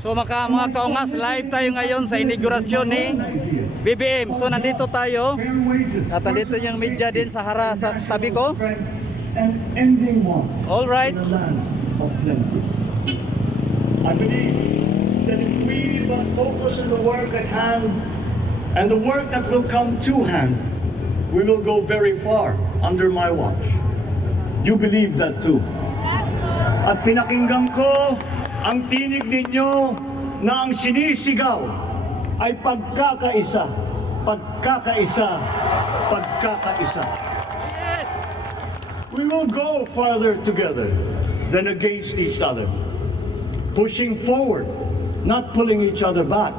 So mga kaungas, live tayo ngayon sa inaugurasyon ni BBM. So nandito tayo at nandito yung media din sa tabi ko. All right. I believe that if we focus on the work at hand and the work that will come to hand, we will go very far under my watch. You believe that too. At pinakinggan ko ang tinig ninyo na ang sinisigaw ay pagkakaisa, pagkakaisa, pagkakaisa. Yes. We will go farther together than against each other. Pushing forward, not pulling each other back.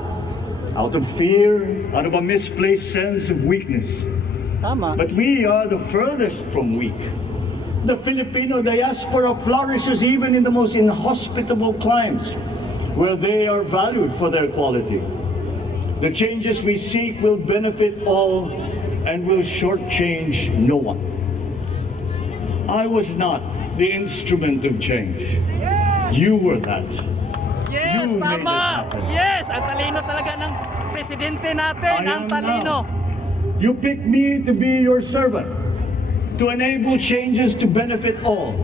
Out of fear, out of a misplaced sense of weakness. Tama. But we are the furthest from weak. The Filipino diaspora flourishes even in the most inhospitable climes, where they are valued for their quality. The changes we seek will benefit all and will shortchange no one. I was not the instrument of change. You were that. Yes, You tama. made it happen. Yes, ang talino talaga ng presidente natin, ang I am talino. now. You picked me to be your servant, to enable changes to benefit all.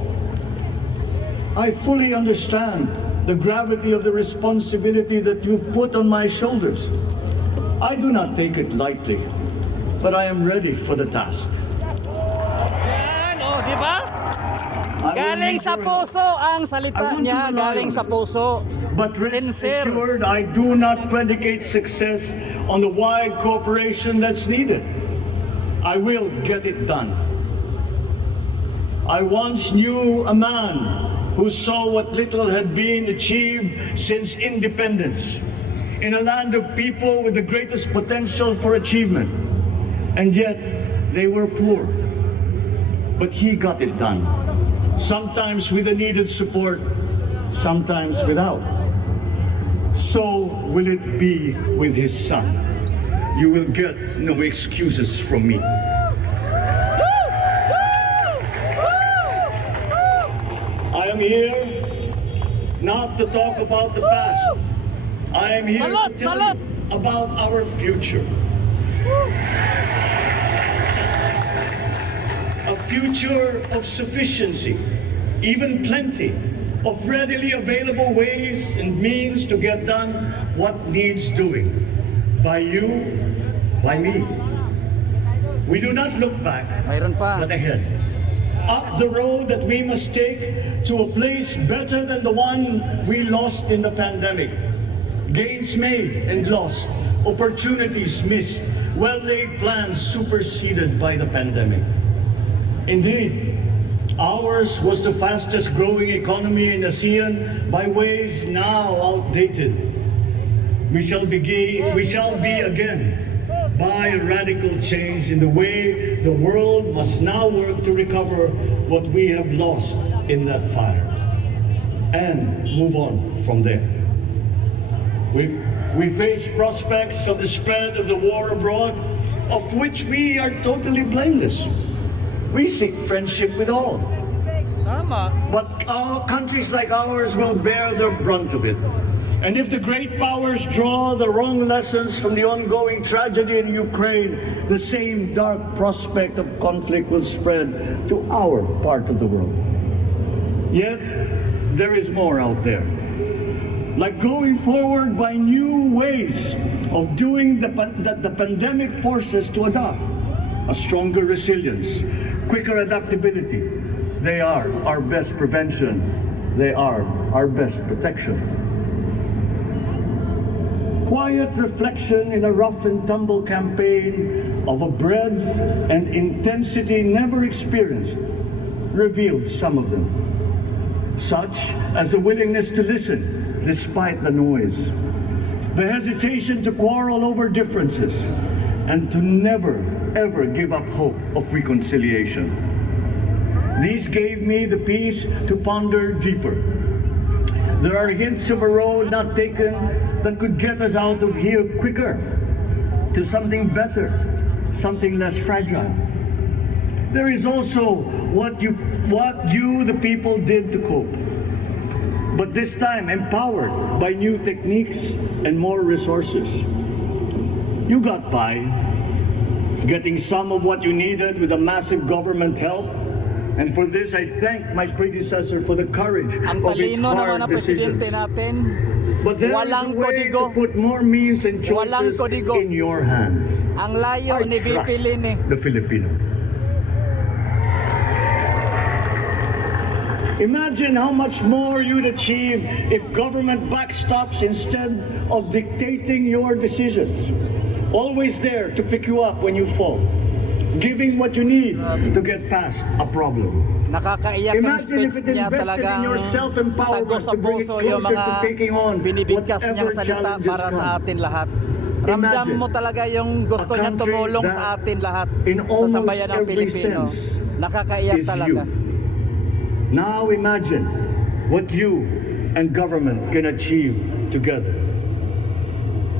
I fully understand the gravity of the responsibility that you've put on my shoulders. I do not take it lightly, but I am ready for the task. Yan, oh, di ba? Galing sa puso ang salita niya, galing sa puso. But rest Sincere. assured, I do not predicate success on the wide cooperation that's needed. I will get it done. I once knew a man who saw what little had been achieved since independence in a land of people with the greatest potential for achievement, and yet they were poor. But he got it done, sometimes with the needed support, sometimes without. So will it be with his son. You will get no excuses from me. I am here not to talk about the past. I am here Salute, to tell salute. you about our future. A future of sufficiency, even plenty, of readily available ways and means to get done what needs doing. By you, by me. We do not look back, Mayroon pa. but ahead. Up the road that we must take to a place better than the one we lost in the pandemic. Gains made and lost, opportunities missed, well-laid plans superseded by the pandemic. Indeed, ours was the fastest growing economy in ASEAN by ways now outdated. We shall be again by a radical change in the way the world must now work to recover what we have lost in that fire and move on from there. We face prospects of the spread of the war abroad, of which we are totally blameless. We seek friendship with all. Tama. But countries like ours will bear the brunt of it. And if the great powers draw the wrong lessons from the ongoing tragedy in Ukraine, the same dark prospect of conflict will spread to our part of the world. Yet, there is more out there. Like going forward by new ways of doing that the pandemic forces to adopt. A stronger resilience, quicker adaptability. They are our best prevention. They are our best protection. Quiet reflection in a rough and tumble campaign of a breadth and intensity never experienced revealed some of them, such as a willingness to listen despite the noise, the hesitation to quarrel over differences, and to never ever give up hope of reconciliation. These gave me the peace to ponder deeper. There are hints of a road not taken that could get us out of here quicker to something better, something less fragile. There is also what you, the people, did to cope. but this time empowered by new techniques and more resources. You got by, getting some of what you needed with a massive government help. And for this, I thank my predecessor for the courage Ang of his talino naman hard ng presidente decisions. natin. But there is a Walang way kodigo. to put more means and Walang choices kodigo. in your hands. Ang layo I ni trust VP Lin eh. the Filipino. Imagine how much more you'd achieve if government backstops instead of dictating your decisions. Always there to pick you up when you fall. Giving what you need to get past a problem. Nakakaiyak ang Imagine if speech it niya invested in talagang your tago self-empowerment sa to bring it puso yung closer mga to taking on binibigkas niyang whatever salita challenges para sa come. atin lahat. Ramdam Imagine mo talaga yung gusto a niya country tumulong that sa atin lahat in sa almost sambayan ng every Pilipino. sense Nakakaiyak is talaga. you. Now imagine what you and government can achieve together.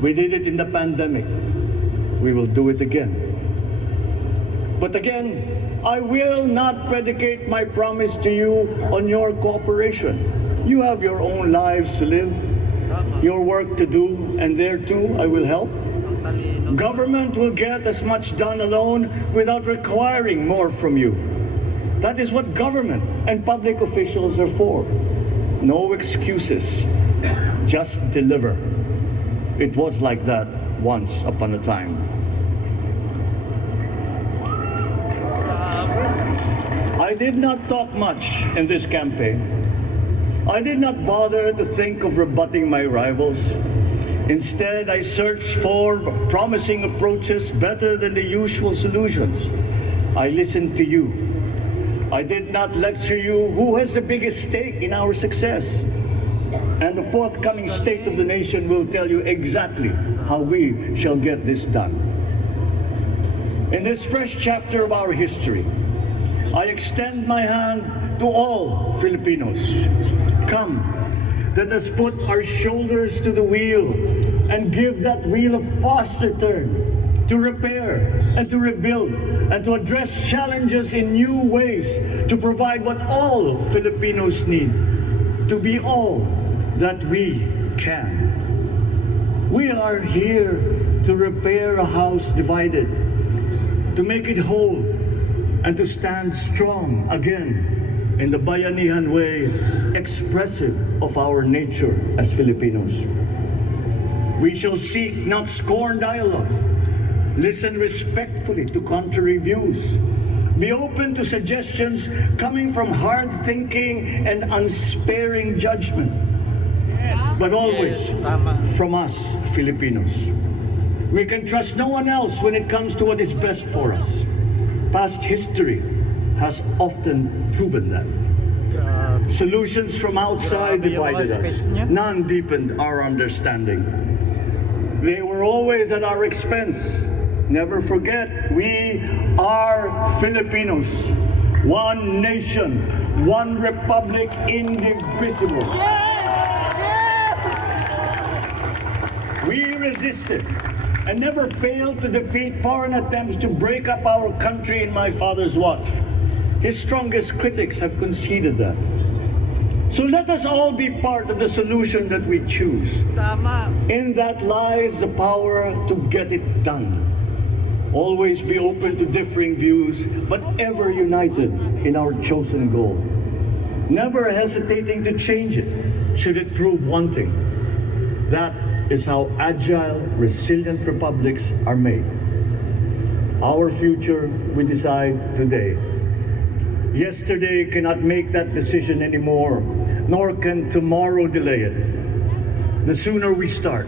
We did it in the pandemic. We will do it again. But again, I will not predicate my promise to you on your cooperation. You have your own lives to live, your work to do, and there too I will help. Government will get as much done alone without requiring more from you. That is what government and public officials are for. No excuses, just deliver. It was like that once upon a time. I did not talk much in this campaign. I did not bother to think of rebutting my rivals. Instead, I searched for promising approaches better than the usual solutions. I listened to you. I did not lecture you who has the biggest stake in our success. And the forthcoming State of the Nation will tell you exactly how we shall get this done. In this fresh chapter of our history, I extend my hand to all Filipinos. Come, let us put our shoulders to the wheel and give that wheel a faster turn to repair and to rebuild and to address challenges in new ways to provide what all Filipinos need to be all that we can. We are here to repair a house divided, to make it whole, and to stand strong again in the bayanihan way expressive of our nature as Filipinos. We shall seek, not scorn dialogue. Listen respectfully to contrary views. Be open to suggestions coming from hard thinking and unsparing judgment. But always from us, Filipinos. We can trust no one else when it comes to what is best for us. Past history has often proven that. Solutions from outside divided us. None deepened our understanding. They were always at our expense. Never forget, we are Filipinos. One nation, one republic, indivisible. We resisted and never failed to defeat foreign attempts to break up our country in my father's watch. His strongest critics have conceded that. So let us all be part of the solution that we choose. Tama. In that lies the power to get it done. Always be open to differing views, but ever united in our chosen goal. Never hesitating to change it, should it prove wanting. That is how agile, resilient republics are made. Our future we decide today. Yesterday cannot make that decision anymore, nor can tomorrow delay it. The sooner we start,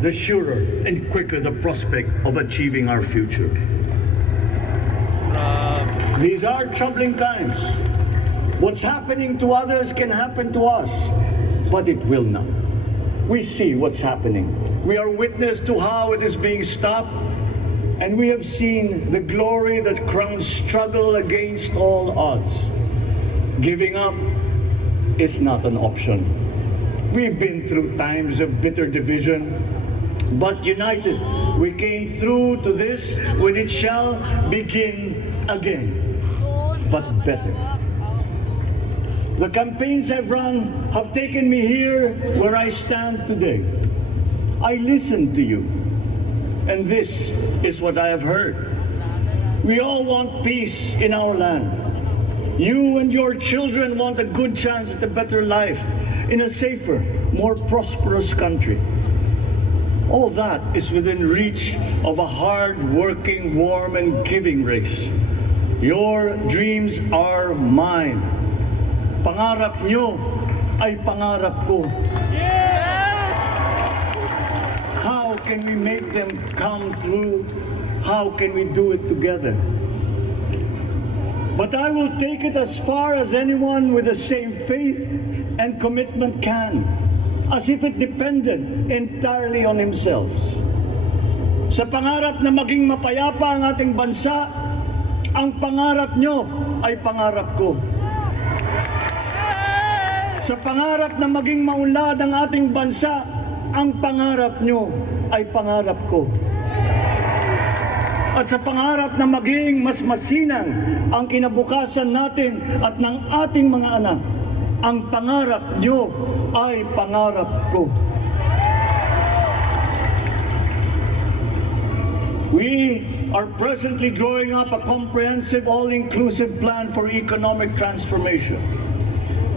the surer and quicker the prospect of achieving our future. These are troubling times. What's happening to others can happen to us, but it will not. We see what's happening. We are witness to how it is being stopped, and we have seen the glory that crowns struggle against all odds. Giving up is not an option. We've been through times of bitter division, but united, we came through to this when it shall begin again, but better. The campaigns I've run have taken me here where I stand today. I listened to you, and this is what I have heard. We all want peace in our land. You and your children want a good chance at a better life in a safer, more prosperous country. All that is within reach of a hard-working, warm, and giving race. Your dreams are mine. Pangarap nyo ay pangarap ko. How can we make them come true? How can we do it together? But I will take it as far as anyone with the same faith and commitment can, as if it depended entirely on himself. Sa pangarap na maging mapayapa ang ating bansa, ang pangarap nyo ay pangarap ko. Sa pangarap na maging maunlad ang ating bansa, ang pangarap nyo ay pangarap ko. At sa pangarap na maging mas masinang ang kinabukasan natin at ng ating mga anak, ang pangarap nyo ay pangarap ko. We are presently drawing up a comprehensive, all-inclusive plan for economic transformation.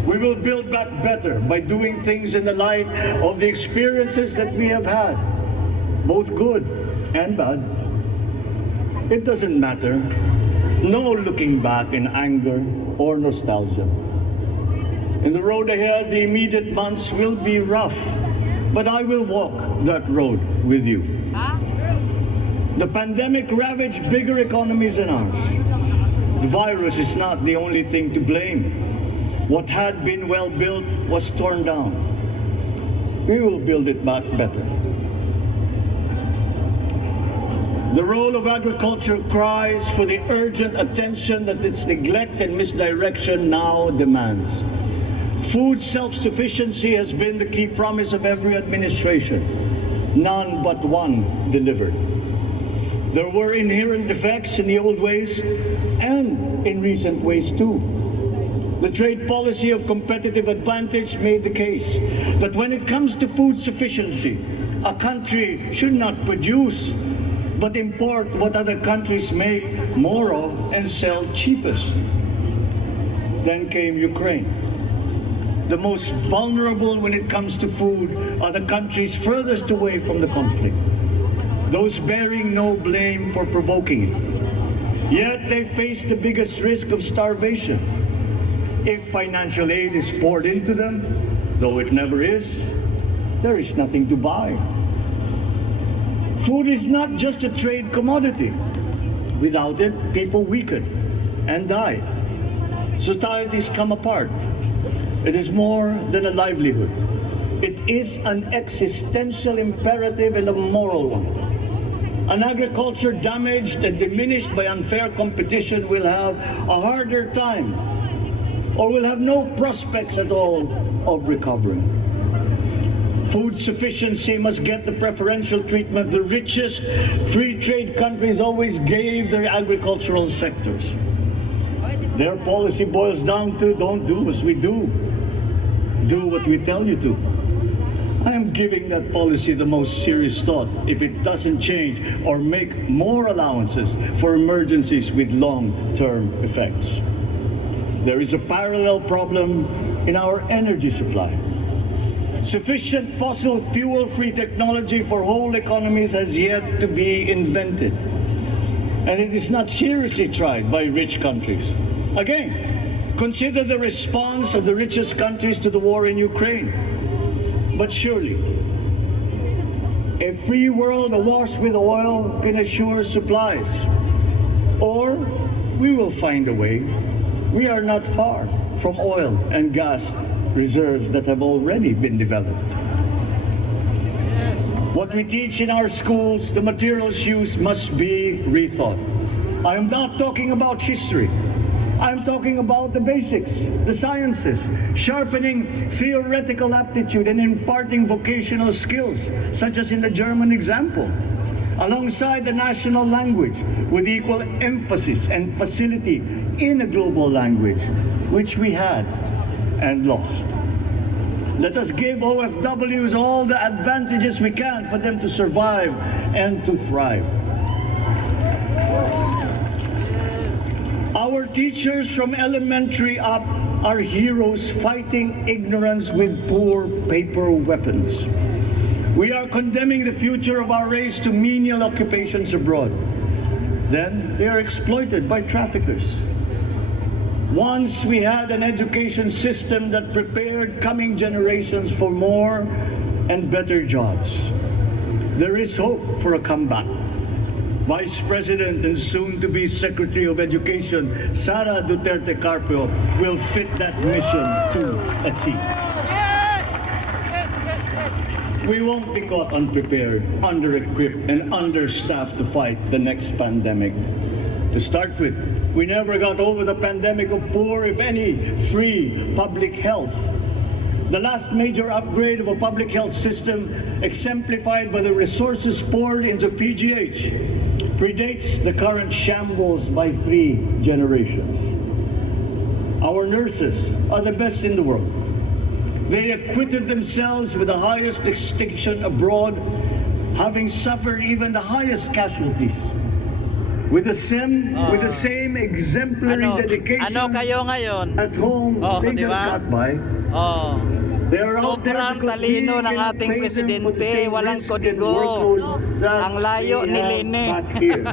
We will build back better by doing things in the light of the experiences that we have had, both good and bad. It doesn't matter. No looking back in anger or nostalgia. In the road ahead, the immediate months will be rough, but I will walk that road with you. The pandemic ravaged bigger economies than ours. The virus is not the only thing to blame. What had been well built was torn down. We will build it back better. The role of agriculture cries for the urgent attention that its neglect and misdirection now demands. Food self-sufficiency has been the key promise of every administration. None but one delivered. There were inherent defects in the old ways and in recent ways too. The trade policy of competitive advantage made the case that when it comes to food sufficiency, a country should not produce but import what other countries make more of and sell cheapest. Then came Ukraine. The most vulnerable when it comes to food are the countries furthest away from the conflict, those bearing no blame for provoking it. Yet they face the biggest risk of starvation. If financial aid is poured into them, though it never is, there is nothing to buy. Food is not just a trade commodity. Without it, people weaken and die. Societies come apart. It is more than a livelihood. It is an existential imperative and a moral one. An agriculture damaged and diminished by unfair competition will have a harder time or will have no prospects at all of recovery. Food sufficiency must get the preferential treatment the richest free trade countries always gave their agricultural sectors. Their policy boils down to don't do as we do. Do what we tell you to. I am giving that policy the most serious thought if it doesn't change or make more allowances for emergencies with long-term effects. There is a parallel problem in our energy supply. Sufficient fossil fuel-free technology for whole economies has yet to be invented. And it is not seriously tried by rich countries. Again, consider the response of the richest countries to the war in Ukraine. But surely, a free world awash with oil can assure supplies. Or we will find a way. We are not far from oil and gas reserves that have already been developed. What we teach in our schools, the materials used must be rethought. I am not talking about history. I'm talking about the basics, the sciences, sharpening theoretical aptitude and imparting vocational skills, such as in the German example, alongside the national language with equal emphasis and facility in a global language, which we had and lost. Let us give OFWs all the advantages we can for them to survive and to thrive. Our teachers from elementary up are heroes fighting ignorance with poor paper weapons. We are condemning the future of our race to menial occupations abroad. Then they are exploited by traffickers. Once we had an education system that prepared coming generations for more and better jobs. There is hope for a comeback. Vice President and soon-to-be Secretary of Education, Sara Duterte Carpio, will fit that mission to a T. We won't be caught unprepared, under-equipped, and understaffed to fight the next pandemic. To start with, we never got over the pandemic of poor, if any, free public health. The last major upgrade of a public health system, exemplified by the resources poured into PGH, predates the current shambles by 3 generations. Our nurses are the best in the world. They acquitted themselves with the highest distinction abroad, having suffered even the highest casualties. With the same exemplary dedication ano kayo ngayon? at home, they just diba? got by. Oh. They are out there Sobrang because talino we ng cannot ating pay them for the presidente, same walang risk and kodigo. workload that Ang layo we ni have Lene. back here.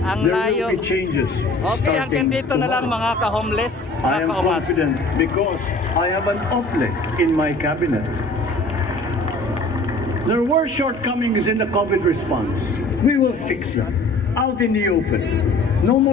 Ang There layo. will be changes Okay, hanggang starting dito na lang tomorrow. mga ka-homeless, I mga am ka-omas. confident because I have an ople in my cabinet. There were shortcomings in the COVID response. We will fix them out in the open. No more